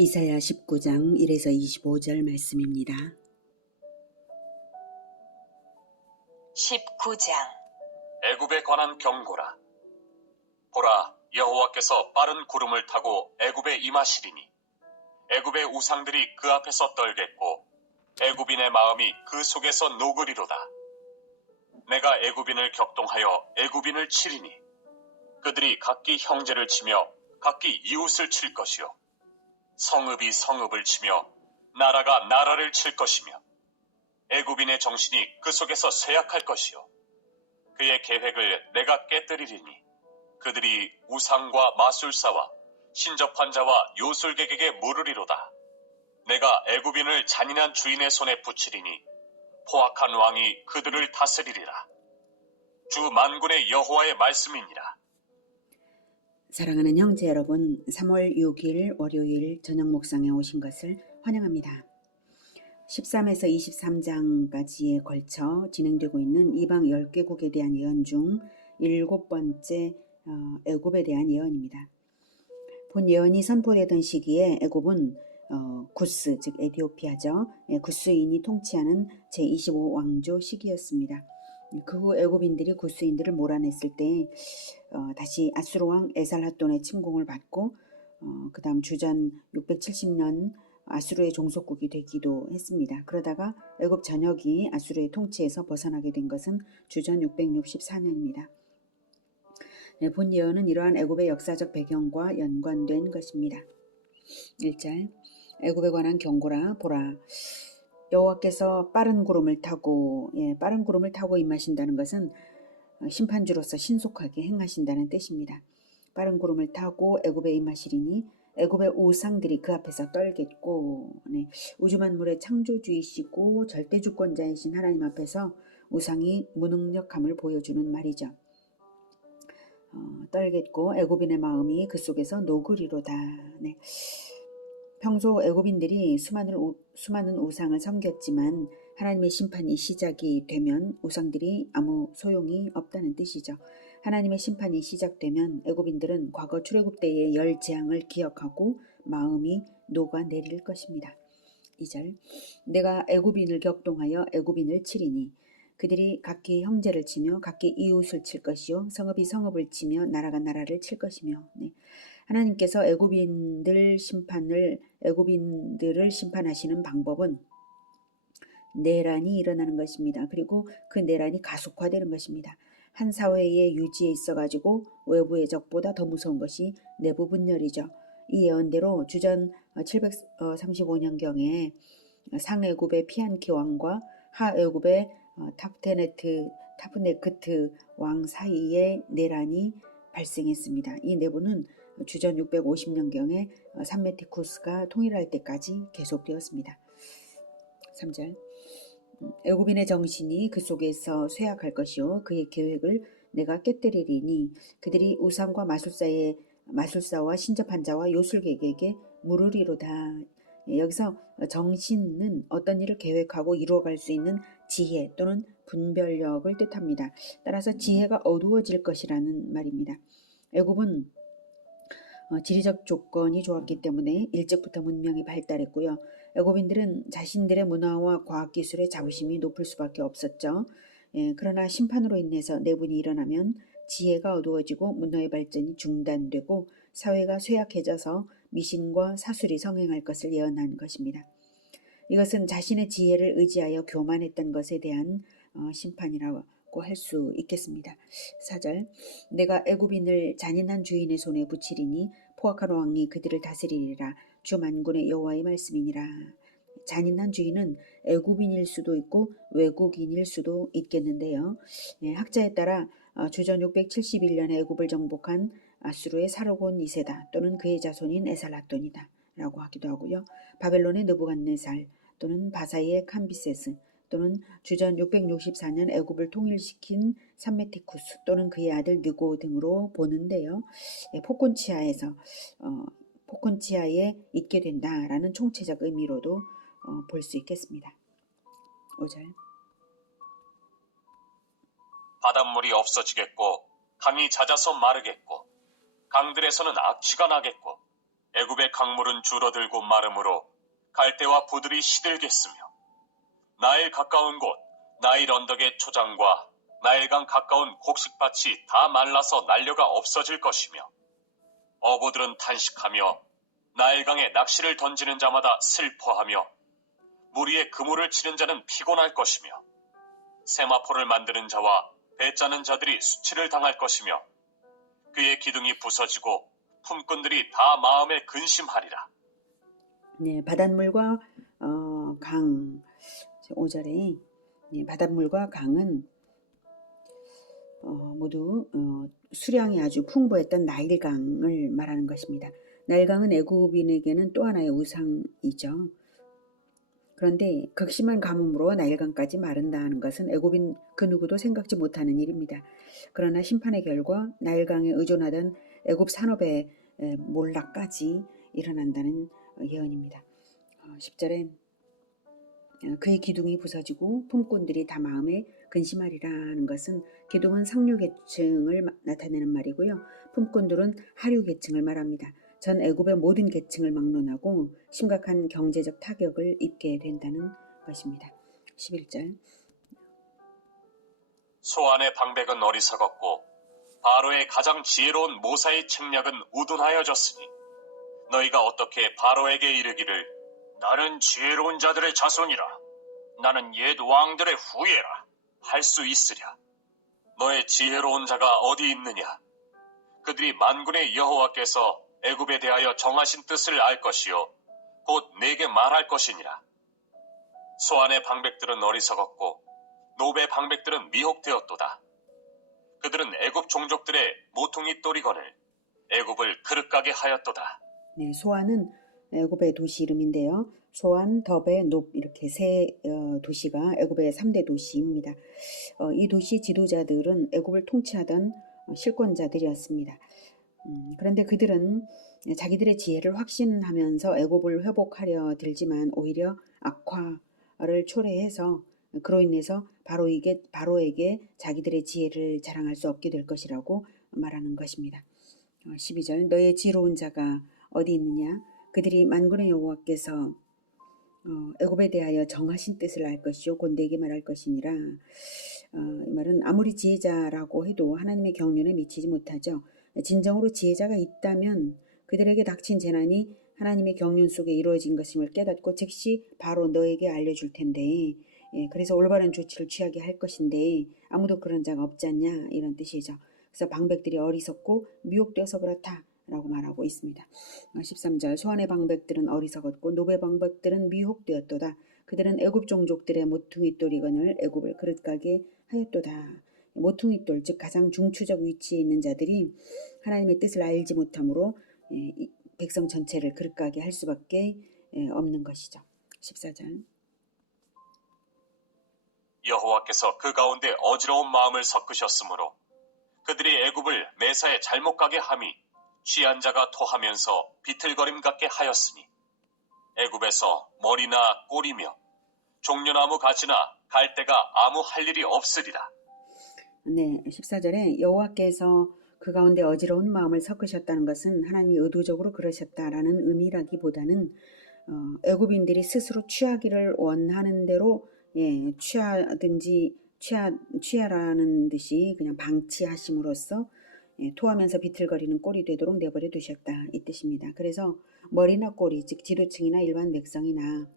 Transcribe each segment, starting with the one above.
이사야 19장 1에서 25절 말씀입니다. 19장. 애굽에 관한 경고라. 보라, 여호와께서 빠른 구름을 타고 애굽에 임하시리니 애굽의 우상들이 그 앞에서 떨겠고 애굽인의 마음이 그 속에서 녹으리로다. 내가 애굽인을 격동하여 애굽인을 치리니 그들이 각기 형제를 치며 각기 이웃을 칠 것이요 성읍이 성읍을 치며 나라가 나라를 칠 것이며 애굽인의 정신이 그 속에서 쇠약할 것이요 그의 계획을 내가 깨뜨리리니 그들이 우상과 마술사와 신접한 자와 요술객에게 물으리로다. 내가 애굽인을 잔인한 주인의 손에 붙이리니 포악한 왕이 그들을 다스리리라. 주 만군의 여호와의 말씀이니라. 사랑하는 형제 여러분, 3월 6일 월요일 저녁 목상에 오신 것을 환영합니다. 13에서 23장까지에 걸쳐 진행되고 있는 이방 10개국에 대한 예언 중 7번째 애굽에 대한 예언입니다. 본 예언이 선포되던 시기에 애굽은 구스, 즉 에티오피아죠. 구스인이 통치하는 제25왕조 시기였습니다. 그 후 애굽인들이 구스인들을 몰아냈을 때 다시 아수르 왕 에살핫돈의 침공을 받고 그 다음 주전 670년 아수르의 종속국이 되기도 했습니다. 그러다가 애굽 전역이 아수르의 통치에서 벗어나게 된 것은 주전 664년입니다. 본 예언은 이러한 애굽의 역사적 배경과 연관된 것입니다. 1절 애굽에 관한 경고라. 보라, 여호와께서 빠른 구름을 타고 임하신다는 것은 심판주로서 신속하게 행하신다는 뜻입니다. 빠른 구름을 타고 애굽에 임하시리니 애굽의 우상들이 그 앞에서 떨겠고, 우주 만물의 창조주이시고 절대주권자이신 하나님 앞에서 우상이 무능력함을 보여주는 말이죠. 떨겠고 애굽인의 마음이 그 속에서 녹으리로다. 평소 애굽인들이 수많은 우상을 섬겼지만 하나님의 심판이 시작이 되면 우상들이 아무 소용이 없다는 뜻이죠. 하나님의 심판이 시작되면 애굽인들은 과거 출애굽 때의 열 재앙을 기억하고 마음이 녹아내릴 것입니다. 2절 내가 애굽인을 격동하여 애굽인을 치리니 그들이 각기 형제를 치며 각기 이웃을 칠 것이요 성읍이 성읍을 치며 나라가 나라를 칠 것이며. 하나님께서 애굽인들을 심판하시는 방법은 내란이 일어나는 것입니다. 그리고 그 내란이 가속화되는 것입니다. 한 사회의 유지에 있어가지고 외부의 적보다 더 무서운 것이 내부 분열이죠. 이 예언대로 주전 735년경에 상애굽의 피안키 왕과 하애굽의 타프네크트 왕 사이에 내란이 발생했습니다. 이 내부는 주전 650년경에 삼메티쿠스가 통일할 때까지 계속되었습니다. 3절 애굽인의 정신이 그 속에서 쇠약할 것이요 그의 계획을 내가 깨뜨리리니 그들이 우상과 마술사와 신접한 자와 요술객에게 물으리로다. 여기서 정신은 어떤 일을 계획하고 이루어갈 수 있는 지혜 또는 분별력을 뜻합니다. 따라서 지혜가 어두워질 것이라는 말입니다. 애굽은 지리적 조건이 좋았기 때문에 일찍부터 문명이 발달했고요. 애굽인들은 자신들의 문화와 과학기술의 자부심이 높을 수밖에 없었죠. 그러나 심판으로 인해서 내분이 일어나면 지혜가 어두워지고 문화의 발전이 중단되고 사회가 쇠약해져서 미신과 사술이 성행할 것을 예언한 것입니다. 이것은 자신의 지혜를 의지하여 교만했던 것에 대한 심판이라고 할 수 있겠습니다. 4절 내가 애굽인을 잔인한 주인의 손에 붙이리니 포악한 왕이 그들을 다스리리라. 주 만군의 여호와의 말씀이니라. 잔인한 주인은 애굽인일 수도 있고 외국인일 수도 있겠는데요. 학자에 따라 주전 671년에 애굽을 정복한 아수르의 사르곤 2세다 또는 그의 자손인 에살핫돈이다 라고 하기도 하고요. 바벨론의 느부갓네살 또는 바사이의 캄비세스 또는 주전 664년 애굽을 통일시킨 삼메티쿠스 또는 그의 아들 느고 등으로 보는데요. 폭군치하에 있게 된다라는 총체적 의미로도 볼 수 있겠습니다. 5절 바닷물이 없어지겠고 강이 잦아서 마르겠고 강들에서는 악취가 나겠고 애굽의 강물은 줄어들고 마름으로 갈대와 부들이 시들겠으며 나일 가까운 곳 나일 언덕의 초장과 나일강 가까운 곡식밭이 다 말라서 난려가 없어질 것이며 어부들은 탄식하며 나일강에 낚시를 던지는 자마다 슬퍼하며 물 위에 그물을 치는 자는 피곤할 것이며 세마포를 만드는 자와 배 짜는 자들이 수치를 당할 것이며 그의 기둥이 부서지고 품꾼들이 다 마음에 근심하리라. 네, 바닷물과 강 5절에 바닷물과 강은 모두 수량이 아주 풍부했던 나일강을 말하는 것입니다. 나일강은 애굽인에게는 또 하나의 우상이죠. 그런데 극심한 가뭄으로 나일강까지 마른다는 것은 애굽인 그 누구도 생각지 못하는 일입니다. 그러나 심판의 결과 나일강에 의존하던 애굽 산업의 몰락까지 일어난다는 예언입니다. 10절에 그의 기둥이 부서지고 품꾼들이 다 마음에 근심하리라는 것은 기둥은 상류계층을 나타내는 말이고요. 품꾼들은 하류계층을 말합니다. 전 애굽의 모든 계층을 막론하고 심각한 경제적 타격을 입게 된다는 것입니다. 11절 소안의 방백은 어리석었고 바로의 가장 지혜로운 모사의 책략은 우둔하여졌으니 너희가 어떻게 바로에게 이르기를 나는 지혜로운 자들의 자손이라 나는 옛 왕들의 후예라 할 수 있으랴. 너의 지혜로운 자가 어디 있느냐. 그들이 만군의 여호와께서 애굽에 대하여 정하신 뜻을 알 것이요 곧 내게 말할 것이니라. 소안의 방백들은 어리석었고 노베 방백들은 미혹되었도다. 그들은 애굽 종족들의 모퉁이 또리건을 애굽을 그릇가게 하였도다. 네, 소안은 애굽의 도시 이름인데요. 소안, 더베, 높 이렇게 세 도시가 애굽의 3대 도시입니다. 이 도시 지도자들은 애굽을 통치하던 실권자들이었습니다. 그런데 그들은 자기들의 지혜를 확신하면서 애굽을 회복하려 들지만 오히려 악화를 초래해서 그로 인해서 바로에게 자기들의 지혜를 자랑할 수 없게 될 것이라고 말하는 것입니다. 12절 너의 지혜로운 자가 어디 있느냐. 그들이 만군의 여호와께서 애굽에 대하여 정하신 뜻을 알 것이요 곧 내게 말할 것이니라. 이 말은 아무리 지혜자라고 해도 하나님의 경륜에 미치지 못하죠. 진정으로 지혜자가 있다면 그들에게 닥친 재난이 하나님의 경륜 속에 이루어진 것임을 깨닫고 즉시 바로 너에게 알려줄 텐데 그래서 올바른 조치를 취하게 할 것인데 아무도 그런 자가 없지 않냐 이런 뜻이죠. 그래서 방백들이 어리석고 미혹되어서 그렇다 라고 말하고 있습니다. 13절 소안의 방백들은 어리석었고 노베 방백들은 미혹되었도다. 그들은 애굽 종족들의 모퉁이 또리건을 애굽을 그릇가게 하였도다. 모퉁이 돌 즉 가장 중추적 위치에 있는 자들이 하나님의 뜻을 알지 못함으로 백성 전체를 그릇가게 할 수밖에 없는 것이죠. 14절 여호와께서 그 가운데 어지러운 마음을 섞으셨으므로 그들이 애굽을 매사에 잘못 가게 함이 취한 자가 토하면서 비틀거림 같게 하였으니 애굽에서 머리나 꼬리며 종려나무 가지나 갈대가 아무 할 일이 없으리라. 네, 14절에 여호와께서 그 가운데 어지러운 마음을 섞으셨다는 것은 하나님이 의도적으로 그러셨다라는 의미라기보다는 애굽인들이 스스로 취하기를 원하는 대로 취하라는 듯이 그냥 방치하심으로써 토하면서 비틀거리는 꼴이 되도록 내버려 두셨다 이 뜻입니다. 그래서 머리나 꼬리 즉 지도층이나 일반 백성이나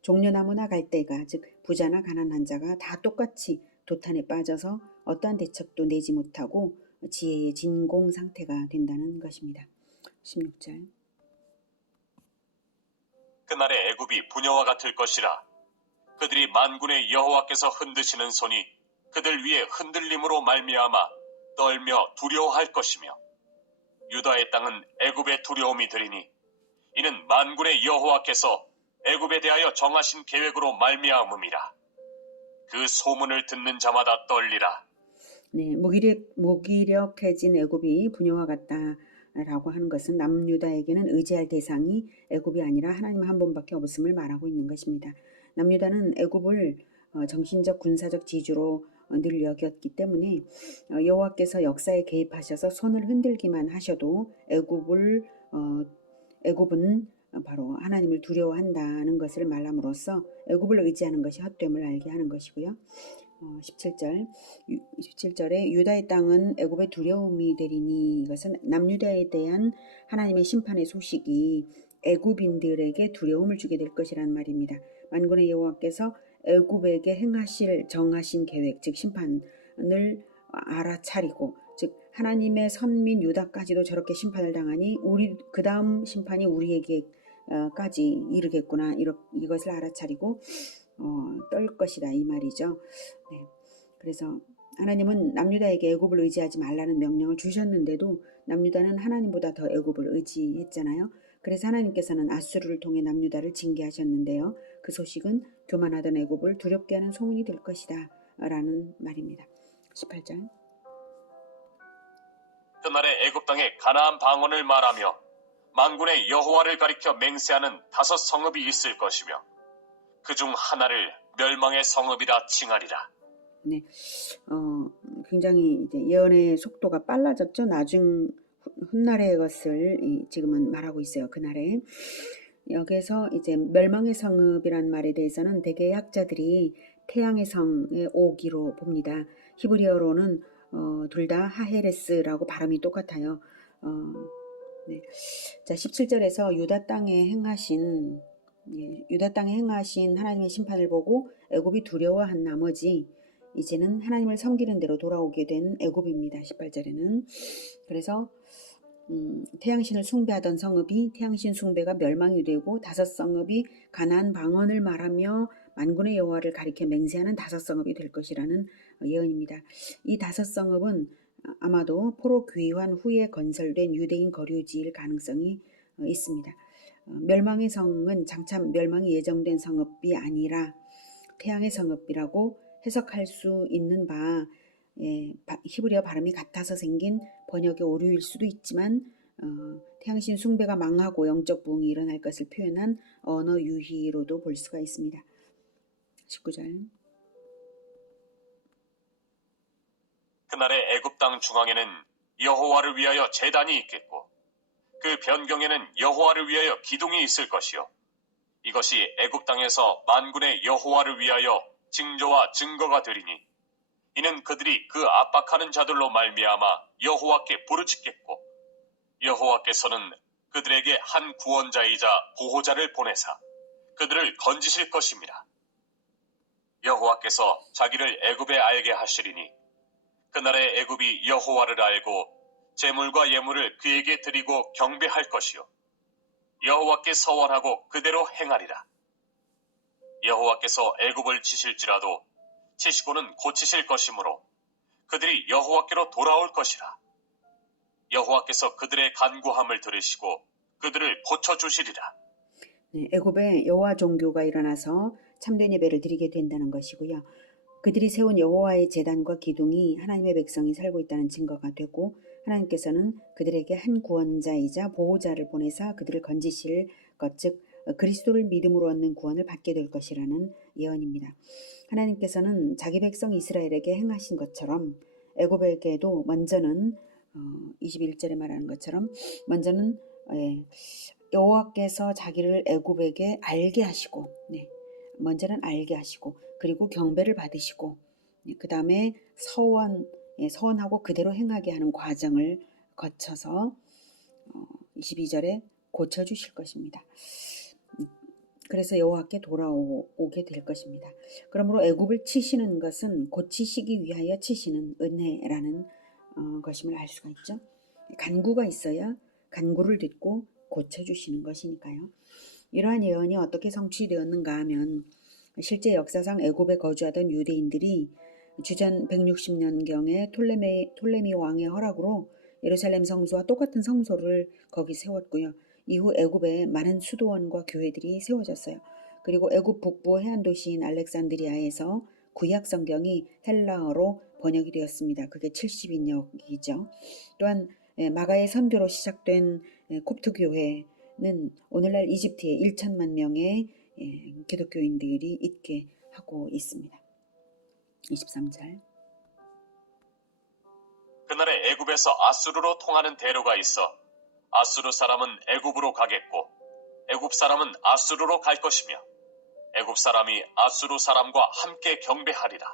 종려나무나 갈대가 즉 부자나 가난한 자가 다 똑같이 도탄에 빠져서 어떠한 대책도 내지 못하고 지혜의 진공 상태가 된다는 것입니다. 16절 그날의 애굽이 부녀와 같을 것이라. 그들이 만군의 여호와께서 흔드시는 손이 그들 위에 흔들림으로 말미암아 떨며 두려워할 것이며 유다의 땅은 애굽의 두려움이 되리니 이는 만군의 여호와께서 애굽에 대하여 정하신 계획으로 말미암음이라. 그 소문을 듣는 자마다 떨리라. 네, 무기력해진 애굽이 부녀와 같다라고 하는 것은 남유다에게는 의지할 대상이 애굽이 아니라 하나님 한 분밖에 없음을 말하고 있는 것입니다. 남유다는 애굽을 정신적 군사적 지주로 늘 여겼기 때문에 여호와께서 역사에 개입하셔서 손을 흔들기만 하셔도 애굽을 애굽은 바로 하나님을 두려워한다는 것을 말함으로써 애굽을 의지하는 것이 헛됨을 알게 하는 것이고요. 17절에 유다의 땅은 애굽의 두려움이 되리니, 이것은 남유다에 대한 하나님의 심판의 소식이 애굽인들에게 두려움을 주게 될 것이라는 말입니다. 만군의 여호와께서 애굽에게 행하실 정하신 계획, 즉 심판을 알아차리고, 즉 하나님의 선민 유다까지도 저렇게 심판을 당하니 우리 그 다음 심판이 우리에게까지 이르겠구나, 이것을 알아차리고 떨 것이다, 이 말이죠. 네. 그래서 하나님은 남유다에게 애굽을 의지하지 말라는 명령을 주셨는데도 남유다는 하나님보다 더 애굽을 의지했잖아요. 그래서 하나님께서는 아수르를 통해 남유다를 징계하셨는데요. 그 소식은 교만하던 애굽을 두렵게 하는 소문이 될 것이다 라는 말입니다. 18절. 그날에 애굽 땅에 가나안 방언을 말하며 만군의 여호와를 가리켜 맹세하는 5 성읍이 있을 것이며 그 중 하나를 멸망의 성읍이라 칭하리라. 네, 굉장히 이제 예언의 속도가 빨라졌죠. 나중 훗날의 것을 지금은 말하고 있어요. 그날에. 여기서 이제 멸망의 성읍이란 말에 대해서는 대개 학자들이 태양의 성의 오기로 봅니다. 히브리어로는 둘 다 하헤레스라고 발음이 똑같아요. 네. 자, 17절에서 유다 땅에 행하신 하나님의 심판을 보고 애굽이 두려워한 나머지 이제는 하나님을 섬기는 대로 돌아오게 된 애굽입니다. 18절에는. 그래서 태양신을 숭배하던 성읍이 태양신 숭배가 멸망이 되고 5 성읍이 가나안 방언을 말하며 만군의 여호와를 가리켜 맹세하는 5 성읍이 될 것이라는 예언입니다. 이 5 성읍은 아마도 포로 귀환 후에 건설된 유대인 거류지일 가능성이 있습니다. 멸망의 성은 장차 멸망이 예정된 성읍이 아니라 태양의 성읍이라고 해석할 수 있는 바, 히브리어 발음이 같아서 생긴 번역의 오류일 수도 있지만 태양신 숭배가 망하고 영적 부흥이 일어날 것을 표현한 언어 유희로도 볼 수가 있습니다. 19절. 그날에 애굽 땅 중앙에는 여호와를 위하여 제단이 있겠고 그 변경에는 여호와를 위하여 기둥이 있을 것이요 이것이 애굽 땅에서 만군의 여호와를 위하여 징조와 증거가 되리니 이는 그들이 그 압박하는 자들로 말미암아 여호와께 부르짖겠고 여호와께서는 그들에게 한 구원자이자 보호자를 보내사 그들을 건지실 것입니다. 여호와께서 자기를 애굽에 알게 하시리니 그날에 애굽이 여호와를 알고 제물과 예물을 그에게 드리고 경배할 것이요 여호와께 서원하고 그대로 행하리라. 여호와께서 애굽을 치실지라도 치시고는 고치실 것이므로 그들이 여호와께로 돌아올 것이라. 여호와께서 그들의 간구함을 들으시고 그들을 고쳐주시리라. 네, 애굽에 여호와 종교가 일어나서 참된 예배를 드리게 된다는 것이고요. 그들이 세운 여호와의 제단과 기둥이 하나님의 백성이 살고 있다는 증거가 되고 하나님께서는 그들에게 한 구원자이자 보호자를 보내사 그들을 건지실 것, 즉 그리스도를 믿음으로 얻는 구원을 받게 될 것이라는 예언입니다. 하나님께서는 자기 백성 이스라엘에게 행하신 것처럼 애굽에게도 먼저는 21절에 말하는 것처럼 먼저는 여호와께서 자기를 애굽에게 알게 하시고, 먼저는 알게 하시고 그리고 경배를 받으시고 그 다음에 서원하고 그대로 행하게 하는 과정을 거쳐서 22절에 고쳐주실 것입니다. 그래서 여호와께 돌아오게 될 것입니다. 그러므로 애굽을 치시는 것은 고치시기 위하여 치시는 은혜라는 것임을 알 수가 있죠. 간구가 있어야 간구를 듣고 고쳐주시는 것이니까요. 이러한 예언이 어떻게 성취되었는가 하면 실제 역사상 애굽에 거주하던 유대인들이 주전 160년경에 톨레미 왕의 허락으로 예루살렘 성소와 똑같은 성소를 거기 세웠고요. 이후 애굽에 많은 수도원과 교회들이 세워졌어요. 그리고 애굽 북부 해안 도시인 알렉산드리아에서 구약 성경이 헬라어로 번역이 되었습니다. 그게 70인역이죠. 또한 마가의 선교로 시작된 콥트 교회는 오늘날 이집트에 1천만 명의 기독교인들이 있게 하고 있습니다. 23절. 그날에 애굽에서 아수르로 통하는 대로가 있어 아수르 사람은 애굽으로 가겠고 애굽 사람은 아수르로 갈 것이며 애굽 사람이 아수르 사람과 함께 경배하리라.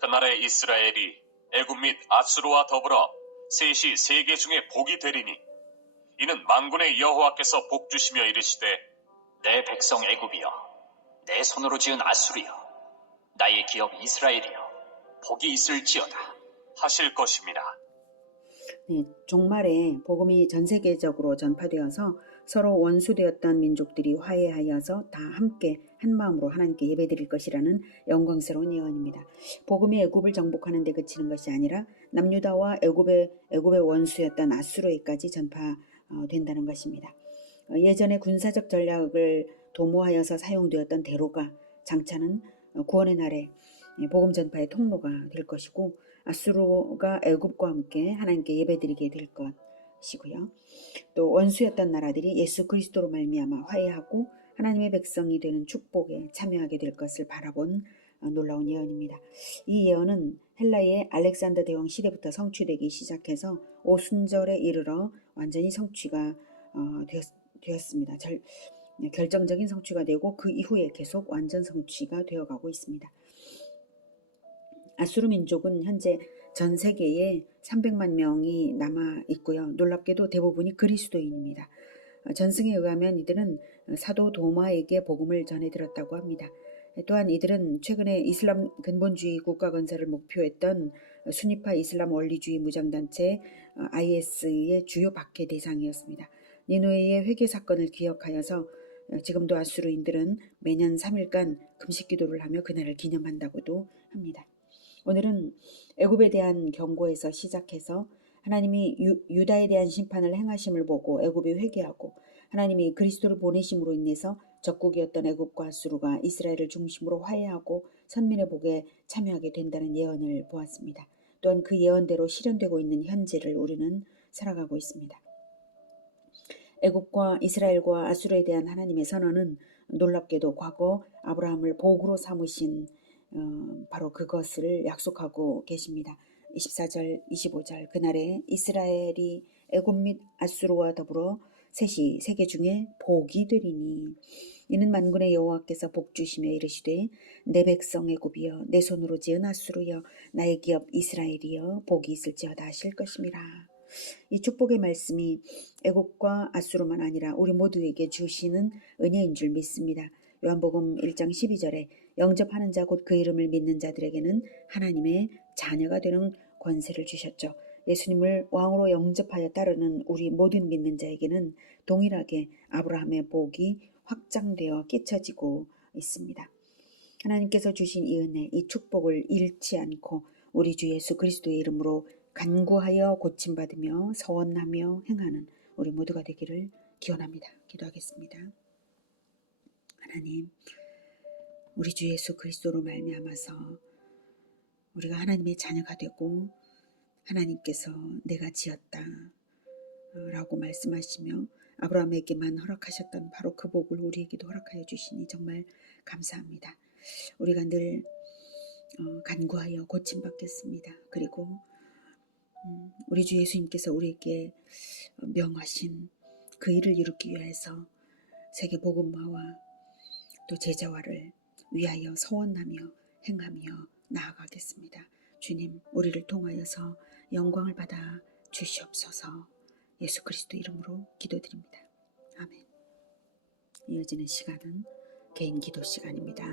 그날에 이스라엘이 애굽 및 아수르와 더불어 셋이 세계 중에 복이 되리니 이는 만군의 여호와께서 복 주시며 이르시되 내 백성 애굽이여, 내 손으로 지은 아수르여, 나의 기업 이스라엘이여, 복이 있을지어다. 하실 것입니다. 네, 종말에 복음이 전 세계적으로 전파되어서 서로 원수되었던 민족들이 화해하여서 다 함께 한 마음으로 하나님께 예배드릴 것이라는 영광스러운 예언입니다. 복음이 애굽을 정복하는 데 그치는 것이 아니라 남유다와 애굽의 원수였던 아수르에까지 전파된다는 것입니다. 예전에 군사적 전략을 도모하여서 사용되었던 대로가 장차는 구원의 날에 복음 전파의 통로가 될 것이고 아수르가 애굽과 함께 하나님께 예배드리게 될 것이고요. 또 원수였던 나라들이 예수 그리스도로 말미암아 화해하고 하나님의 백성이 되는 축복에 참여하게 될 것을 바라본 놀라운 예언입니다. 이 예언은 헬라의 알렉산더 대왕 시대부터 성취되기 시작해서 오순절에 이르러 완전히 성취가 되었습니다. 결정적인 성취가 되고 그 이후에 계속 완전 성취가 되어가고 있습니다. 아수르 민족은 현재 전 세계에 300만 명이 남아 있고요. 놀랍게도 대부분이 그리스도인입니다. 전승에 의하면 이들은 사도 도마에게 복음을 전해들었다고 합니다. 또한 이들은 최근에 이슬람 근본주의 국가 건설을 목표했던 수니파 이슬람 원리주의 무장단체 IS의 주요 박해 대상이었습니다. 니느웨의 회개 사건을 기억하여서 지금도 아수르인들은 매년 3일간 금식 기도를 하며 그날을 기념한다고도 합니다. 오늘은 애굽에 대한 경고에서 시작해서 하나님이 유다에 대한 심판을 행하심을 보고 애굽이 회개하고 하나님이 그리스도를 보내심으로 인해서 적국이었던 애굽과 아수르가 이스라엘을 중심으로 화해하고 선민의 복에 참여하게 된다는 예언을 보았습니다. 또한 그 예언대로 실현되고 있는 현재를 우리는 살아가고 있습니다. 애굽과 이스라엘과 아수르에 대한 하나님의 선언은 놀랍게도 과거 아브라함을 복으로 삼으신 바로 그것을 약속하고 계십니다. 24절 25절 그날에 이스라엘이 애굽 및 아수르와 더불어 셋이 세계 중에 복이 되리니 이는 만군의 여호와께서 복 주시며 이르시되 내 백성 애굽이여 내 손으로 지은 아수르여 나의 기업 이스라엘이여 복이 있을지어다 하실 것임이라. 이 축복의 말씀이 애굽과 아수르만 아니라 우리 모두에게 주시는 은혜인 줄 믿습니다. 요한복음 1장 12절에 영접하는 자 곧 그 이름을 믿는 자들에게는 하나님의 자녀가 되는 권세를 주셨죠. 예수님을 왕으로 영접하여 따르는 우리 모든 믿는 자에게는 동일하게 아브라함의 복이 확장되어 끼쳐지고 있습니다. 하나님께서 주신 이 은혜, 이 축복을 잃지 않고 우리 주 예수 그리스도의 이름으로 간구하여 고침받으며 서원하며 행하는 우리 모두가 되기를 기원합니다. 기도하겠습니다. 하나님, 우리 주 예수 그리스도로 말미암아서 우리가 하나님의 자녀가 되고 하나님께서 내가 지었다 라고 말씀하시며 아브라함에게만 허락하셨던 바로 그 복을 우리에게도 허락하여 주시니 정말 감사합니다. 우리가 늘 간구하여 고침받겠습니다. 그리고 우리 주 예수님께서 우리에게 명하신 그 일을 이루기 위해서 세계 복음화와 또 제자화를 위하여 서원하며 행하며 나아가겠습니다. 주님, 우리를 통하여서 영광을 받아 주시옵소서. 예수 그리스도 이름으로 기도드립니다. 아멘. 이어지는 시간은 개인 기도 시간입니다.